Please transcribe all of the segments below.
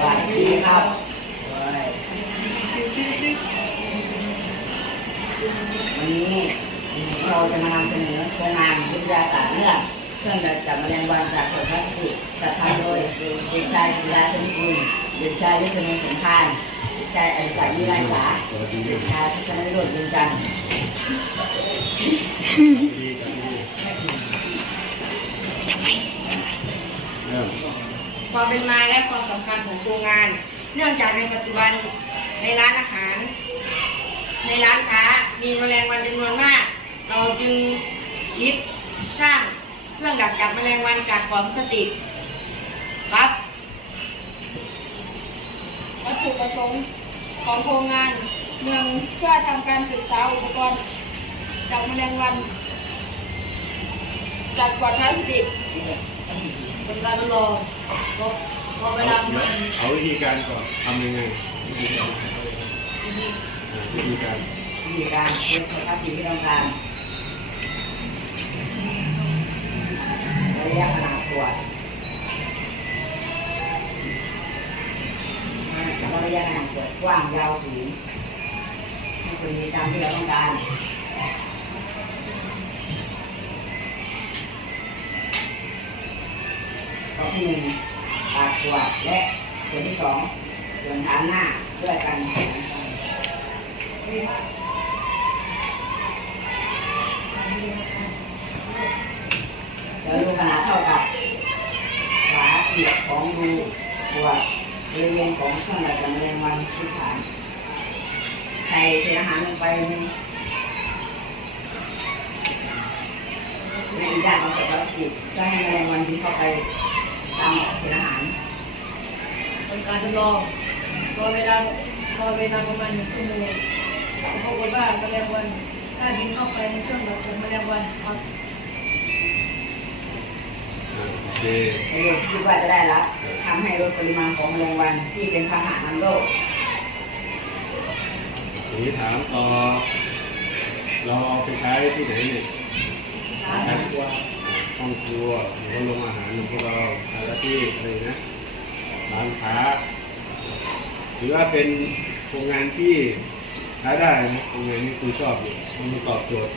วัสดีครับวันนี้เราจะมานำเสนอโครงงานวิทยาศาสตร์เรื่องเครื่องจับแมลงวันจากขวดพลาสติกจัดทำโดยเด็กชายกีฬาชนิกุลเด็กชายวิศนุสมพานเด็กชายอดิศักดิ์วิไลสาเด็กชายทัศนวิโรจน์ยืนจันทร์เริ่ม ความเป็นมาและความสำคัญของโครงงาน เนื่องจากในปัจจุบันในร้านอาหาร ในร้านค้ามีแมลงวันจำนวนมาก เราจึงคิดสร้างเครื่องดักจับแมลงวันจากกล่องพลาสติกครับวัตถุประสงค์ของโครงงานหนึ่งเพื่อทำการศึกษาอุปกรณ์จับแมลงวันจากขวดพลาสติก เป็นการทดลองพอพอเวลามันเอาวิธีการก่อนทำยังไงวิธีการอ่าวิธีการวิธีการเลือกพลาสติกที่ต้องการระยะขนาดขวดแล้วก็ระยะขนาดขวดกว้างยาวสูงนี่คือมีตามที่เราต้องการ ที่หนึ่งปาดขวดและส่วนที่สองส่วนฐานหน้าเพื่อกันแข็งแล้วดูขนาดเท่ากับฝาฉีดของรูบวกบริเวณของเครื่องดักจับแมลงวันที่ฐานใส่เศษอาหารลงไปในอีกด้านของตัวพลาสติกเพื่อให้แมลงวันบินเข้าไป เศษอาหารเป็นการทดลองพอเวลาพอเวลาประมาณหนึ่งชั่วโมงปรากฏว่าแมลงวันถ้าบินเข้าไปในเครื่องดักจับแมลงวันครับอ่าโอเคประโยชน์ที่คิดว่าจะได้รับทำให้ลดปริมาณของแมลงวันที่เป็นพาหะนำโรคทีนี้ถามต่อเราเอาไปใช้ที่ไหนเนี่ยร้านครัว ห้องครัวหรือว่าโรงอาหารของพวกเราสถานที่อะไรนะร้านค้าหรือว่าเป็นโครงงานที่ใช้ได้นะโครงงานที่คุณชอบอยู่มันตอบโจทย์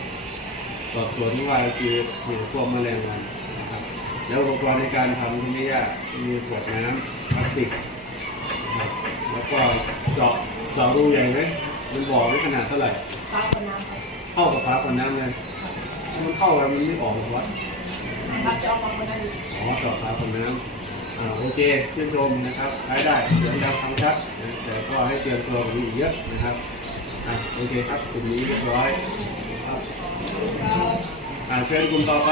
ตอบโจทย์ที่ว่าคือหนึ่งพวกแมลงวันนะครับ แล้วอุปกรณ์ในการทำที่ไม่ยากมีขวดน้ำพลาสติกนะครับแล้วก็เจาะเจาะรูใหญ่ไหมมันบอกไว้ขนาดเท่าไหร่ฟ้าคนน้ำครับเข้ากับฝาขวดน้ำเลยถ้ามันเข้าแล้วมันไม่ออกหรอวะ ครับจะเอามาคนนั้นอีกอ๋อต่อฝาขวดน้ำอ่าโอเคชื่นชมนะครับใช้ได้เสียงดังฟังชัดนะแต่ก็ให้เตรียมตัวกันอีกเยอะนะครับอะโอเคครับกลุ่มนี้เรียบร้อยครับอ่าเชิญกลุ่มต่อไป